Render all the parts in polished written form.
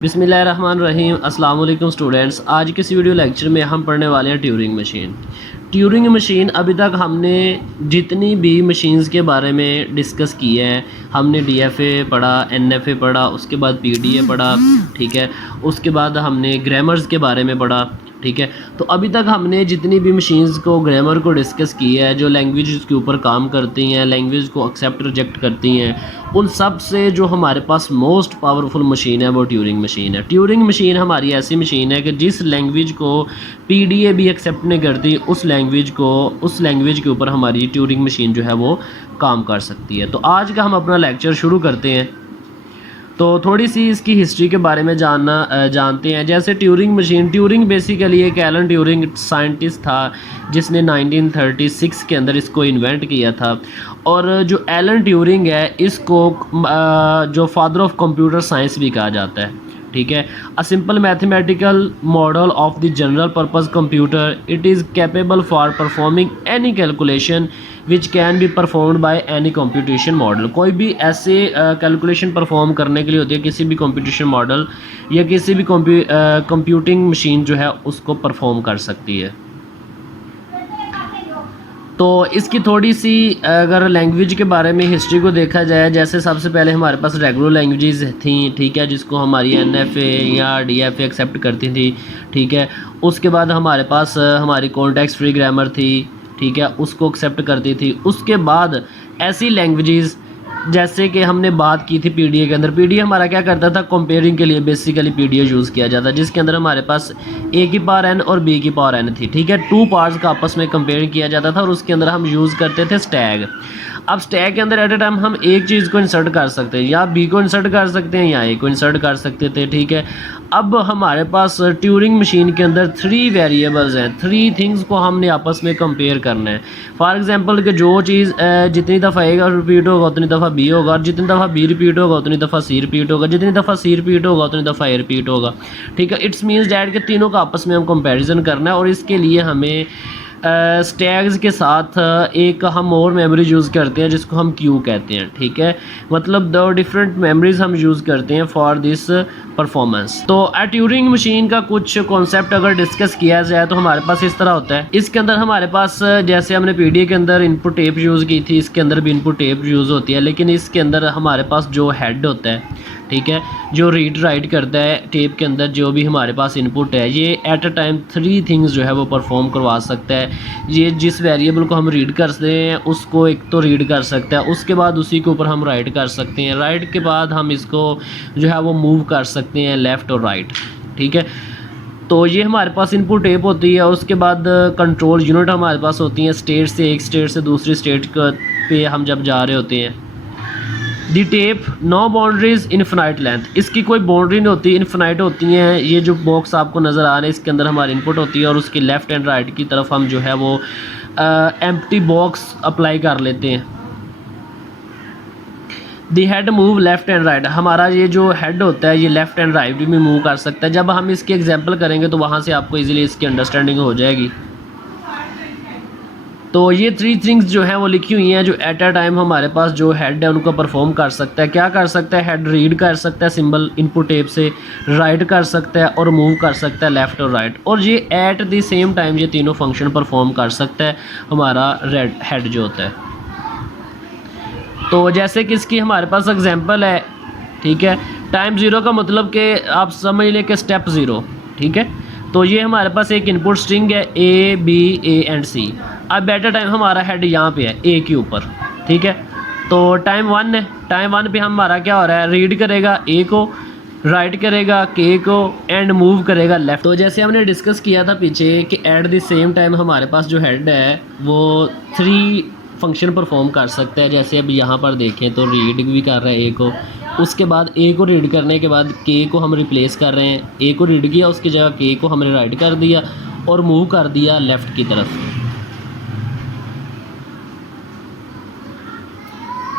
बिस्मिल्लाहिर्रहमानिर्रहीम। अस्सलाम वालेकुम स्टूडेंट्स। आज के इस वीडियो लेक्चर में हम पढ़ने वाले हैं ट्यूरिंग मशीन। ट्यूरिंग मशीन अभी तक हमने जितनी भी मशीन्स के बारे में डिस्कस किए हैं, हमने डीएफए पढ़ा, एनएफए पढ़ा, उसके बाद पीडीए पढ़ा, ठीक है, उसके बाद हमने ग्रामर्स के बारे में पढ़ा, ठीक है। तो अभी तक हमने जितनी भी मशीन्स को ग्रामर को डिस्कस किया है, जो लैंग्वेज के ऊपर काम करती हैं, लैंग्वेज को एक्सेप्ट रिजेक्ट करती हैं, उन सब से जो हमारे पास मोस्ट पावरफुल मशीन है वो ट्यूरिंग मशीन है। ट्यूरिंग मशीन हमारी ऐसी मशीन है कि जिस लैंग्वेज को पीडीए भी एक्सेप्ट नहीं करती, उस लैंग्वेज के ऊपर हमारी ट्यूरिंग मशीन जो है वो काम कर सकती है। तो आज का हम अपना लेक्चर शुरू करते हैं। तो थोड़ी सी इसकी हिस्ट्री के बारे में जानते हैं। जैसे ट्यूरिंग बेसिकली एक एलन ट्यूरिंग साइंटिस्ट था जिसने 1936 के अंदर इसको इन्वेंट किया था। और जो एलन ट्यूरिंग है इसको जो फादर ऑफ कंप्यूटर साइंस भी कहा जाता है, ठीक है। A simple mathematical model of the general purpose computer, it is capable for performing any calculation which can be performed by any computation model. कोई भी ऐसे कैलकुलेशन परफॉर्म करने के लिए होती है किसी भी कंप्यूटेशन मॉडल या किसी भी कंप्यूटिंग मशीन जो है उसको परफॉर्म कर सकती है। तो इसकी थोड़ी सी अगर लैंग्वेज के बारे में हिस्ट्री को देखा जाए, जैसे सबसे पहले हमारे पास रेगुलर लैंग्वेजेस थी, ठीक है, जिसको हमारी एनएफए या डीएफए एक्सेप्ट करती थी, ठीक है। उसके बाद हमारे पास हमारी कॉन्टेक्स्ट फ्री ग्रामर थी, ठीक है, उसको एक्सेप्ट करती थी। उसके बाद ऐसी लैंग्वेजेस जैसे कि हमने बात की थी पीडीए के अंदर, पीडीए हमारा क्या करता था, कंपेयरिंग के लिए बेसिकली पीडीए यूज़ किया जाता है, जिसके अंदर हमारे पास ए की पावर एन और बी की पावर एन थी, ठीक है। टू पार्ट्स का आपस में कंपेयर किया जाता था और उसके अंदर हम यूज़ करते थे स्टैग। अब स्टैग के अंदर एट ए टाइम हम एक चीज़ को इंसर्ट कर सकते हैं, या बी को इंसर्ट कर सकते हैं या ए को इंसर्ट कर सकते थे, ठीक है। अब हमारे पास ट्यूरिंग मशीन के अंदर 3 वेरिएबल्स हैं, 3 थिंग्स को हमने आपस में कंपेयर करना है। फॉर एग्जांपल कि जो चीज़ जितनी दफ़ा ए रिपीट होगा उतनी दफ़ा बी होगा, और जितनी दफ़ा बी रिपीट होगा उतनी दफ़ा सी रिपीट होगा, जितनी दफ़ा सी रिपीट होगा उतनी दफ़ा ए रिपीट होगा, ठीक है। इट्स मीन्स डैट के तीनों का आपस में हम कंपैरिजन करना है, और इसके लिए हमें स्टैग्स के साथ एक हम और मेमोरी यूज़ करते हैं जिसको हम क्यू कहते हैं, ठीक है। मतलब 2 डिफरेंट मेमोरीज हम यूज़ करते हैं फॉर दिस परफॉर्मेंस। तो ट्यूरिंग मशीन का कुछ कॉन्सेप्ट अगर डिस्कस किया जाए तो हमारे पास इस तरह होता है। इसके अंदर हमारे पास जैसे हमने पीडीए के अंदर इनपुट टेप यूज़ की थी, इसके अंदर भी इनपुट टेप यूज़ होती है, लेकिन इसके अंदर हमारे पास जो हेड होता है, ठीक है, जो रीड राइट करता है टेप के अंदर जो भी हमारे पास इनपुट है, ये एट अ टाइम 3 थिंग्स जो है वो परफॉर्म करवा सकता है। ये जिस वेरिएबल को हम रीड करते हैं उसको एक तो रीड कर सकता है, उसके बाद उसी के ऊपर हम राइट कर सकते हैं, राइट के बाद हम इसको जो है वो मूव कर सकते हैं लेफ़्ट और राइट, ठीक है। तो ये हमारे पास इनपुट टेप होती है। उसके बाद कंट्रोल यूनिट हमारे पास होती हैं, स्टेट से एक स्टेट से दूसरी स्टेट पे हम जब जा रहे होते हैं। The tape no boundaries infinite length, इसकी कोई बाउंड्री नहीं होती, इनफिनाइट होती हैं। ये जो बॉक्स आपको नज़र आ रहा है इसके अंदर हमारी इनपुट होती है, और उसके लेफ़्ट एंड राइट की तरफ हम जो है वो एम्प्टी बॉक्स अप्लाई कर लेते हैं। The head move left and right, हमारा ये जो हेड होता है ये लेफ़्ट एंड राइट भी मूव कर सकता है। जब हम इसकी एग्जांपल करेंगे तो वहाँ से आपको इजीली इसकी अंडरस्टैंडिंग हो जाएगी। तो ये 3 थिंग्स जो हैं वो लिखी हुई हैं जो एट अ टाइम हमारे पास जो हेड है उनको परफॉर्म कर सकता है। क्या कर सकता है, हेड रीड कर सकता है सिंबल इनपुट टेप से, राइट कर सकता है और मूव कर सकता है लेफ़्ट और राइट, और ये एट द सेम टाइम ये तीनों फंक्शन परफॉर्म कर सकता है हमारा हेड जो होता है। तो जैसे कि इसकी हमारे पास एग्जांपल है, ठीक है। टाइम 0 का मतलब कि आप समझ लें कि स्टेप 0, ठीक है। तो ये हमारे पास एक इनपुट स्ट्रिंग है ए बी ए एंड सी। अब एट अ टाइम हमारा हेड यहाँ पे है ए के ऊपर, ठीक है। तो टाइम 1 है, टाइम 1 पे हमारा क्या हो रहा है, रीड करेगा ए को, राइट करेगा के को एंड मूव करेगा लेफ़्ट। तो जैसे हमने डिस्कस किया था पीछे कि एट द सेम टाइम हमारे पास जो हेड है वो 3 फंक्शन परफॉर्म कर सकता है। जैसे अब यहाँ पर देखें तो रीड भी कर रहा है ए को, उसके बाद ए को रीड करने के बाद के को हम रिप्लेस कर रहे हैं, ए को रीड किया उसकी जगह के को हमने राइट कर दिया और मूव कर दिया लेफ़्ट की तरफ।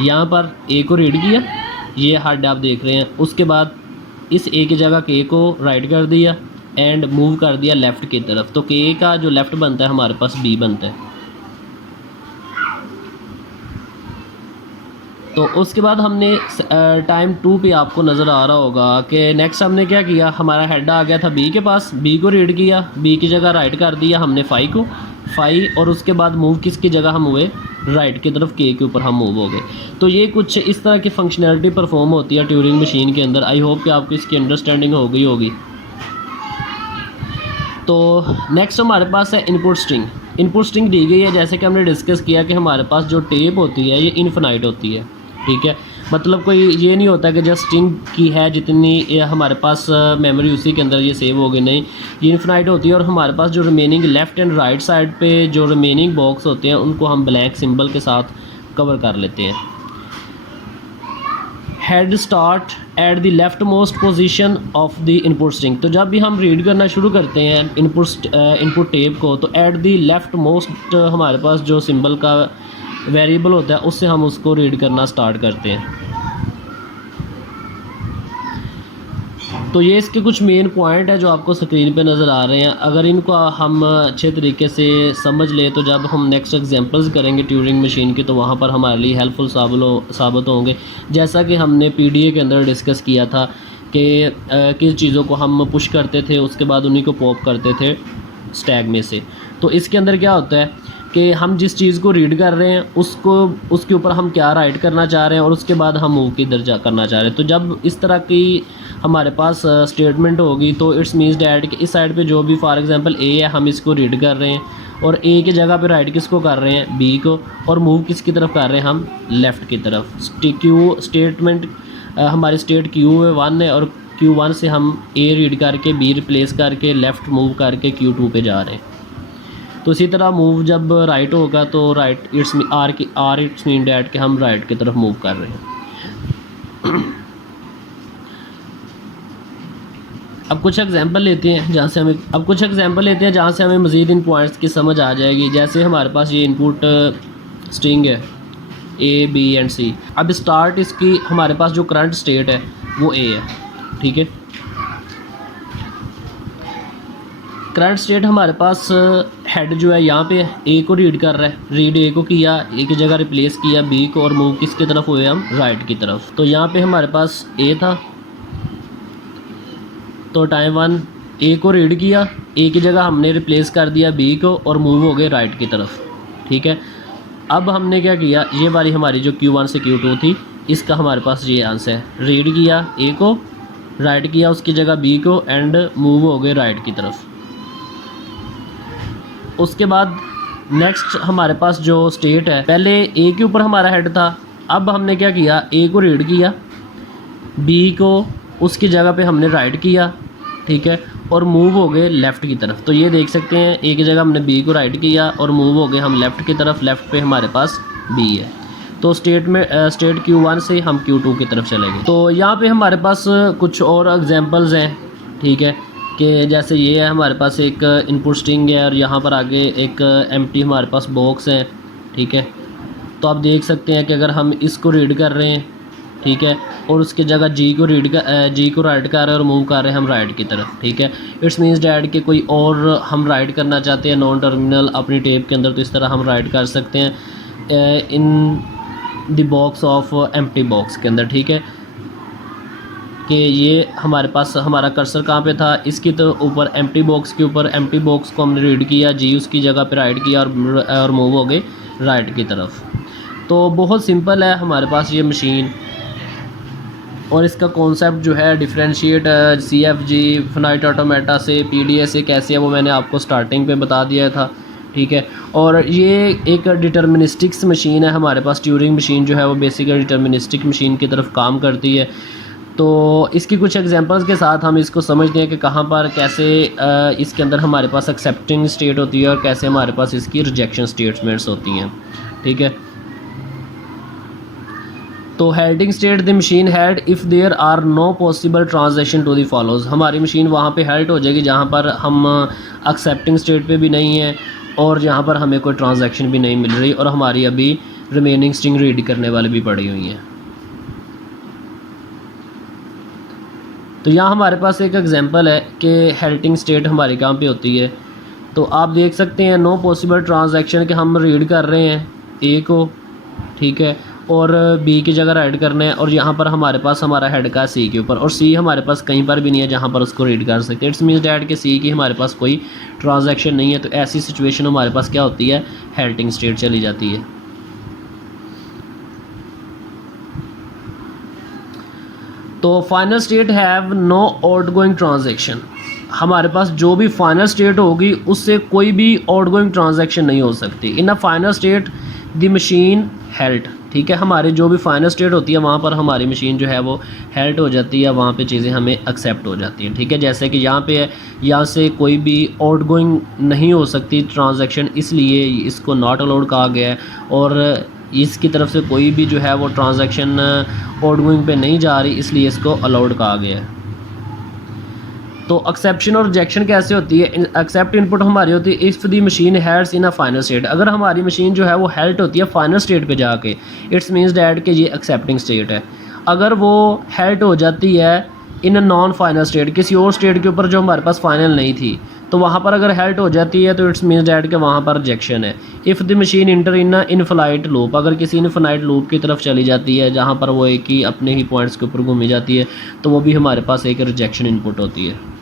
यहाँ पर ए को रीड किया, ये हेड आप देख रहे हैं, उसके बाद इस ए की जगह के को राइट कर दिया एंड मूव कर दिया लेफ़्ट की तरफ। तो के का जो लेफ़्ट बनता है हमारे पास बी बनता है। तो उसके बाद हमने टाइम 2 पे आपको नज़र आ रहा होगा कि नेक्स्ट हमने क्या किया, हमारा हेड आ गया था बी के पास, बी को रीड किया, बी की जगह राइट कर दिया हमने फाई को, फाई, और उसके बाद मूव किसकी जगह हम हुए, राइट की तरफ, के ऊपर हम मूव हो गए। तो ये कुछ इस तरह की फंक्शनैलिटी परफॉर्म होती है ट्यूरिंग मशीन के अंदर। आई होप कि आपको इसकी अंडरस्टैंडिंग हो गई होगी। तो नेक्स्ट हमारे पास है इनपुट स्ट्रिंग। इनपुट स्ट्रिंग दी गई है, जैसे कि हमने डिस्कस किया कि हमारे पास जो टेप होती है ये इनफिनाइट होती है, ठीक है। मतलब कोई ये नहीं होता कि जस्ट स्ट्रिंग की है जितनी ये हमारे पास मेमोरी उसी के अंदर ये सेव हो गई, नहीं, ये इनफिनाइट होती है। और हमारे पास जो remaining left and right side पे जो रिमेनिंग बॉक्स होते हैं उनको हम ब्लैक सिंबल के साथ कवर कर लेते हैं। Head start at the left most position of the input string. तो जब भी हम रीड करना शुरू करते हैं इनपुट टेप को, तो एट द लेफ्ट मोस्ट हमारे पास जो सिंबल का वेरिएबल होता है उससे हम उसको रीड करना स्टार्ट करते हैं। तो ये इसके कुछ मेन पॉइंट है जो आपको स्क्रीन पे नज़र आ रहे हैं। अगर इनको हम अच्छे तरीके से समझ लें तो जब हम नेक्स्ट एग्जांपल्स करेंगे ट्यूरिंग मशीन की तो वहाँ पर हमारे लिए हेल्पफुल साबित होंगे। जैसा कि हमने पीडीए के अंदर डिस्कस किया था कि किस चीज़ों को हम पुश करते थे, उसके बाद उन्हीं को पॉप करते थे स्टैक में से। तो इसके अंदर क्या होता है कि हम जिस चीज़ को रीड कर रहे हैं उसके ऊपर हम क्या राइट करना चाह रहे हैं और उसके बाद हम मूव किधर जा करना चाह रहे हैं। तो जब इस तरह की हमारे पास स्टेटमेंट होगी तो इट्स मीन्स डैट कि इस साइड पे जो भी फॉर एग्जांपल ए है हम इसको रीड कर रहे हैं और ए की जगह पे राइट किसको कर रहे हैं, बी को, और मूव किसकी तरफ कर रहे हैं हम, लेफ़्ट की तरफ। क्यू स्टेटमेंट हमारी स्टेट Q1 है और Q1 से हम ए रीड करके बी रिप्लेस करके लेफ़्ट मूव करके Q2 पे जा रहे हैं। तो इसी तरह मूव जब राइट होगा तो राइट इट्स मीन डैट कि हम राइट की तरफ मूव कर रहे हैं। अब कुछ एग्जांपल लेते हैं जहाँ से हमें मज़ीद इन पॉइंट्स की समझ आ जाएगी। जैसे हमारे पास ये इनपुट स्ट्रिंग है A, B एंड C। अब स्टार्ट इसकी हमारे पास जो करंट स्टेट है वो A है, ठीक है। करंट स्टेट हमारे पास हेड जो है यहाँ पे ए को रीड कर रहा है, रीड ए को किया, ए की जगह रिप्लेस किया बी को, और मूव किसकी तरफ हुए हम, राइट की तरफ। तो यहाँ पे हमारे पास ए था, तो टाइम 1 ए को रीड किया, ए की जगह हमने रिप्लेस कर दिया बी को और मूव हो गए राइट की तरफ, ठीक है। अब हमने क्या किया, ये वाली हमारी जो Q1 से Q2 थी इसका हमारे पास ये आंसर है, रीड किया ए को, राइट किया उसकी जगह बी को एंड मूव हो गए राइट की तरफ। उसके बाद नेक्स्ट हमारे पास जो स्टेट है, पहले ए के ऊपर हमारा हेड था, अब हमने क्या किया, ए को रीड किया, बी को उसकी जगह पे हमने राइट किया, ठीक है, और मूव हो गए लेफ़्ट की तरफ। तो ये देख सकते हैं ए की जगह हमने बी को राइट किया और मूव हो गए हम लेफ़्ट की तरफ, लेफ़्ट पे हमारे पास बी है। तो स्टेट Q1 से हम Q2 की तरफ चले गए। तो यहाँ पे हमारे पास कुछ और एग्जांपल्स हैं, ठीक है, कि जैसे ये है हमारे पास एक इनपुट स्ट्रिंग है और यहाँ पर आगे एक एम्प्टी हमारे पास बॉक्स है, ठीक है। तो आप देख सकते हैं कि अगर हम इसको रीड कर रहे हैं, ठीक है, और उसकी जगह जी को राइट कर रहे हैं और मूव कर रहे हैं हम राइट की तरफ, ठीक है। इट्स मीन्स डैट कि कोई और हम राइट करना चाहते हैं नॉन टर्मिनल अपनी टेप के अंदर, तो इस तरह हम राइट कर सकते हैं in the box of empty box के अंदर, ठीक है। कि ये हमारे पास हमारा कर्सर कहाँ पे था, इसकी तो ऊपर एम्प्टी बॉक्स के ऊपर, एम्प्टी बॉक्स को हमने रीड किया, जी उसकी जगह पे राइट किया और मूव हो गए राइट की तरफ। तो बहुत सिंपल है हमारे पास ये मशीन, और इसका कॉन्सेप्ट जो है डिफरेंशिएट CFG फिनाइट ऑटोमेटा से PDA से कैसे है वो मैंने आपको स्टार्टिंग पे बता दिया था, ठीक है। और ये एक डिटर्मिनिस्टिक्स मशीन है हमारे पास, ट्यूरिंग मशीन जो है वो बेसिकली डिटर्मिनिस्टिक मशीन की तरफ काम करती है। तो इसकी कुछ एग्जांपल्स के साथ हम इसको समझते हैं कि कहाँ पर कैसे इसके अंदर हमारे पास एक्सेप्टिंग स्टेट होती है और कैसे हमारे पास इसकी रिजेक्शन स्टेटमेंट्स होती हैं, ठीक है। तो हेल्डिंग स्टेट द मशीन हेड if there are no possible transition to the follows. हमारी मशीन वहाँ पे हेल्ड हो जाएगी जहाँ पर हम एक्सेप्टिंग स्टेट पे भी नहीं है और जहाँ पर हमें कोई ट्रांजैक्शन भी नहीं मिल रही और हमारी अभी रिमेनिंग स्ट्रिंग रीड करने वाली भी पड़ी हुई हैं। तो यहाँ हमारे पास एक एग्जांपल है कि हेल्टिंग स्टेट हमारी कहाँ पे होती है। तो आप देख सकते हैं नो पॉसिबल ट्रांजैक्शन कि हम रीड कर रहे हैं ए को, ठीक है, और बी की जगह राइट करना है, और यहाँ पर हमारे पास हमारा हेड का सी के ऊपर, और सी हमारे पास कहीं पर भी नहीं है जहाँ पर उसको रीड कर सकते। इट्स मीन्स डैट कि सी की हमारे पास कोई ट्रांजैक्शन नहीं है। तो ऐसी सिचुएशन हमारे पास क्या होती है, हेल्टिंग स्टेट चली जाती है। तो final state have no outgoing transition, हमारे पास जो भी फाइनल स्टेट होगी उससे कोई भी आउटगोइंग ट्रांजैक्शन नहीं हो सकती। In a final state the machine halt, ठीक है, हमारी जो भी फाइनल स्टेट होती है वहाँ पर हमारी मशीन जो है वो हेल्ट हो जाती है, वहाँ पे चीज़ें हमें एक्सेप्ट हो जाती हैं, ठीक है। जैसे कि यहाँ पे है, यहाँ से कोई भी आउटगोइंग नहीं हो सकती ट्रांजैक्शन, इसलिए इसको नॉट अलाउड कहा गया है, और इसकी तरफ से कोई भी जो है वो ट्रांजैक्शन आउटगोइंग पे नहीं जा रही, इसलिए इसको अलाउड कहा गया है। तो एक्सेप्शन और रिजेक्शन कैसे होती है, एक्सेप्ट इनपुट हमारी होती है if the machine halts in a final state, अगर हमारी मशीन जो है वो हेल्ट होती है फाइनल स्टेट पे जाके, इट्स मीन्स डैट कि ये एक्सेप्टिंग स्टेट है। अगर वो हेल्ट हो जाती है इन अ नॉन फाइनल स्टेट, किसी और स्टेट के ऊपर जो हमारे पास फाइनल नहीं थी, तो वहाँ पर अगर हेल्ट हो जाती है तो इट्स मीन्स डैट कि वहाँ पर रिजेक्शन है। If the machine inter in infinite loop, अगर किसी इनफिनाइट लूप की तरफ चली जाती है जहाँ पर वो एक ही अपने ही पॉइंट्स के ऊपर घूमी जाती है, तो वो भी हमारे पास एक रिजेक्शन इनपुट होती है।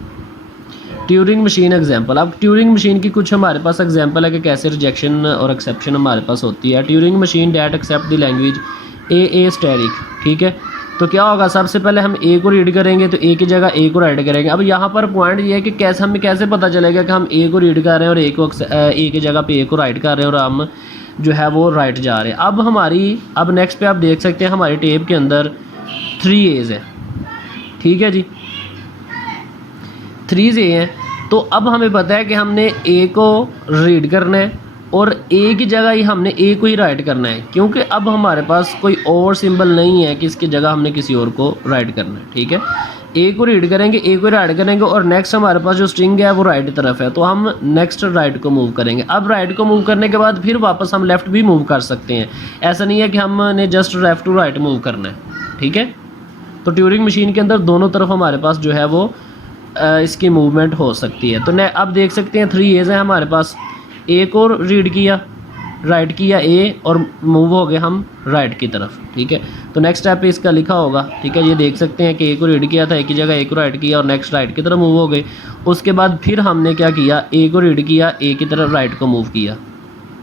ट्यूरिंग मशीन एग्जांपल, अब ट्यूरिंग मशीन की कुछ हमारे पास एग्जांपल है कि कैसे रिजेक्शन और एक्सेप्शन हमारे पास होती है। Turing machine that accept the language a static, ठीक है। तो क्या होगा, सबसे पहले हम ए को रीड करेंगे तो ए की जगह ए को राइट करेंगे। अब यहाँ पर पॉइंट ये है कि कैसे हमें कैसे पता चलेगा कि हम ए को रीड कर रहे हैं और ए की जगह पे ए को राइट कर रहे हैं और हम जो है वो राइट जा रहे हैं। अब नेक्स्ट पे आप देख सकते हैं हमारी टेप के अंदर 3 A's है, ठीक है जी, 3 A हैं। तो अब हमें पता है कि हमने ए को रीड करना है और ए की जगह ही हमने ए को ही राइट करना है, क्योंकि अब हमारे पास कोई और सिंबल नहीं है कि इसकी जगह हमने किसी और को राइट करना है, ठीक है। ए को रीड करेंगे, ए को राइट करेंगे, और नेक्स्ट हमारे पास जो स्ट्रिंग है वो राइट तरफ है, तो हम नेक्स्ट राइट को मूव करेंगे। अब राइट को मूव करने के बाद फिर वापस हम लेफ़्ट भी मूव कर सकते हैं, ऐसा नहीं है कि हमने just left to right move करना है, ठीक है। तो ट्यूरिंग मशीन के अंदर दोनों तरफ हमारे पास जो है वो इसकी मूवमेंट हो सकती है। तो अब देख सकते हैं 3 A's हैं हमारे पास, ए को रीड किया, राइट किया ए, और मूव हो गए हम राइट की तरफ, ठीक है। तो नेक्स्ट स्टेप पे इसका लिखा होगा, ठीक है, ये देख सकते हैं कि ए को रीड किया था, ए की जगह ए को राइट किया और नेक्स्ट राइट की तरफ मूव हो गए। उसके बाद फिर हमने क्या किया, ए को रीड किया, ए की तरफ राइट को मूव किया,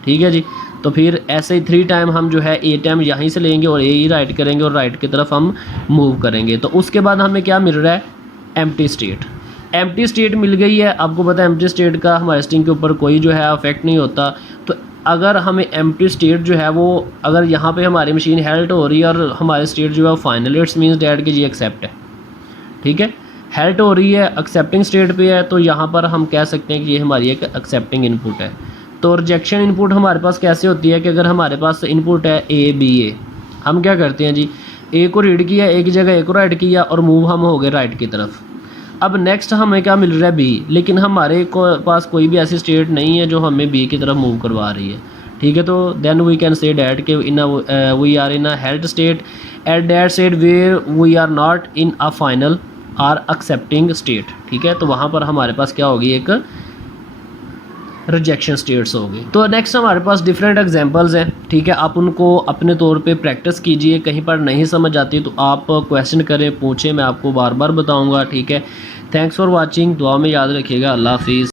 ठीक है जी। तो फिर ऐसे ही 3 टाइम हम जो है ए टाइम यहीं से लेंगे और ए ही राइट करेंगे और राइट की तरफ हम मूव करेंगे। तो उसके बाद हमें क्या मिल रहा है, एम्प्टी स्टेट। एम्प्टी स्टेट मिल गई है। आपको पता है एम्प्टी स्टेट का हमारे स्ट्रिंग के ऊपर कोई जो है अफेक्ट नहीं होता। तो अगर हमें एम्प्टी स्टेट जो है वो, अगर यहाँ पे हमारी मशीन हेल्ट हो रही है और हमारी स्टेट जो है फाइनल, इट्स मीन्स डैट कि जी एक्सेप्ट है, ठीक है। हेल्ट हो रही है, एक्सेप्टिंग स्टेट पे है, तो यहाँ पर हम कह सकते हैं कि ये हमारी एक एक्सेप्टिंग इनपुट है। तो रिजेक्शन इनपुट हमारे पास कैसे होती है कि अगर हमारे पास इनपुट है ए बी ए, हम क्या करते हैं जी, ए को रीड किया, ए की जगह ए को राइट किया और मूव हम हो गए राइट की तरफ। अब नेक्स्ट हमें क्या मिल रहा है, बी, लेकिन हमारे पास कोई भी ऐसी स्टेट नहीं है जो हमें बी की तरफ मूव करवा रही है, ठीक है। तो then we can say that कि we are in a halt state at that state where we are not in a final or accepting state, ठीक है। तो वहाँ पर हमारे पास क्या होगी, एक रिजेक्शन स्टेट्स होगी। तो नेक्स्ट हमारे पास डिफरेंट एग्जांपल्स हैं, ठीक है। आप उनको अपने तौर पे प्रैक्टिस कीजिए, कहीं पर नहीं समझ आती तो आप क्वेश्चन करें, पूछें, मैं आपको बार बार बताऊंगा, ठीक है। थैंक्स फॉर वाचिंग, दुआ में याद रखिएगा। अल्लाह हाफिज़।